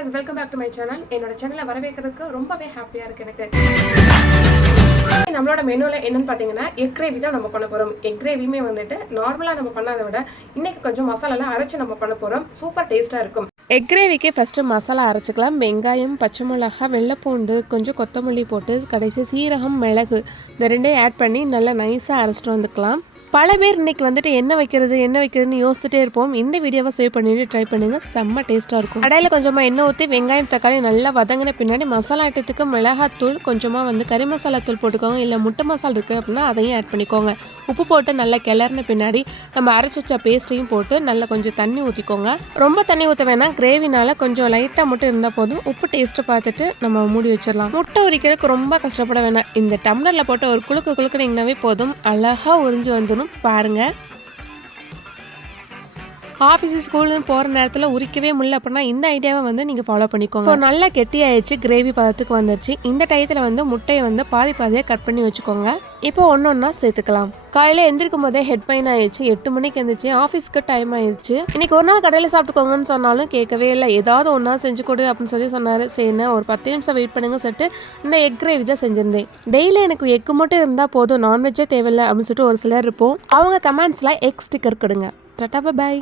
guys welcome back to my channel என்னோட சேனலை வரவேற்கிறதுக்கு ரொம்பவே ஹாப்பியாக இருக்கு எனக்கு. நம்மளோட மெனுவில் என்னன்னு பார்த்தீங்கன்னா எக் கிரேவி தான் நம்ம பண்ண போகிறோம் எக் கிரேவியுமே வந்துட்டு நார்மலாக நம்ம பண்ணாத விட இன்னைக்கு கொஞ்சம் மசாலாலாம் அரைச்சி நம்ம பண்ண போகிறோம் சூப்பர் டேஸ்ட்டாக இருக்கும். எக் கிரேவிக்கு ஃபஸ்ட்டு மசாலா அரைச்சிக்கலாம். வெங்காயம் பச்சை மிளகா வெள்ளைப்பூண்டு கொஞ்சம் கொத்தமல்லி போட்டு கடைசி சீரகம் மிளகு இந்த ரெண்டையும் ஆட் பண்ணி நல்லா நைஸாக அரைச்சிட்டு வந்துக்கலாம். பல பேர் இன்னைக்கு வந்துட்டு என்ன வைக்கிறது என்ன வைக்கிறதுன்னு யோசிச்சுட்டே இருப்போம். இந்த வீடியோவை சேவ் பண்ணிட்டு ட்ரை பண்ணுங்க. செம்ம டேஸ்ட்டாக இருக்கும். கடையில் கொஞ்சமாக எண்ணெய் ஊற்றி வெங்காயம் தக்காளி நல்லா வதங்கின பின்னாடி மசாலா ஐட்டத்துக்கு மிளகாத்தூள் கொஞ்சமாக வந்து கறி மசாலா தூள் போட்டுக்கோங்க. இல்லை முட்டை மசாலா இருக்குது அப்படின்னா அதையும் ஆட் பண்ணிக்கோங்க. உப்பு போட்டு நல்லா கிளறின பின்னாடி நம்ம அரைச்சி வச்ச பேஸ்ட்டையும் போட்டு நல்லா கொஞ்சம் தண்ணி ஊற்றிக்கோங்க ரொம்ப தண்ணி ஊற்ற வேணாம். கிரேவினால கொஞ்சம் லைட்டாக மட்டும் இருந்தால் போதும். உப்பு டேஸ்ட்டை பார்த்துட்டு நம்ம மூடி வச்சிடலாம். முட்டை உரிக்கிறதுக்கு ரொம்ப கஷ்டப்பட வேணாம். இந்த டம்ளரில் போட்டு ஒரு குழுக்கு குலுக்குனீங்கன்னாவே போதும். அழகாக உறிஞ்சு வந்துடும். பாருங்கள் ஆஃபீஸ் ஸ்கூல்னு போகிற நேரத்தில் உரிக்கவே முடியல அப்படின்னா இந்த ஐடியாவை வந்து நீங்கள் ஃபாலோ பண்ணிக்கோங்க. நல்லா நல்லா கெட்டியாயிடுச்சு கிரேவி பதத்துக்கு வந்துருச்சு. இந்த டயத்தில் வந்து முட்டையை வந்து பாதி பாதியாக கட் பண்ணி வச்சுக்கோங்க. இப்போ ஒன்று ஒன்றா சேர்த்துக்கலாம். காலையில் எந்திரிக்கும் போதே ஹெட் பெயின் ஆயிடுச்சு. எட்டு மணிக்கு எழுந்துச்சு ஆஃபீஸ்க்கு டைம் ஆயிடுச்சு. இன்னைக்கு ஒரு நாள் கடையில் சாப்பிட்டுக்கோங்கன்னு சொன்னாலும் கேட்கவே இல்லை. ஏதாவது ஒன்றா செஞ்சு கொடு அப்படின்னு சொல்லி சொன்னார். சரிண்ணா ஒரு பத்து நிமிஷம் வெயிட் பண்ணுங்க சொல்லிட்டு இந்த எக் கிரேவி தான் செஞ்சிருந்தேன். டெய்லி எனக்கு எக் மட்டும் இருந்தால் போதும். நான்வெஜ்ஜே தேவையில்லை அப்படின்னு சொல்லிட்டு ஒரு சிலர் இருப்போம். அவங்க கமெண்ட்ஸில் எக் ஸ்டிக்கர் கொடுங்க. Tata bye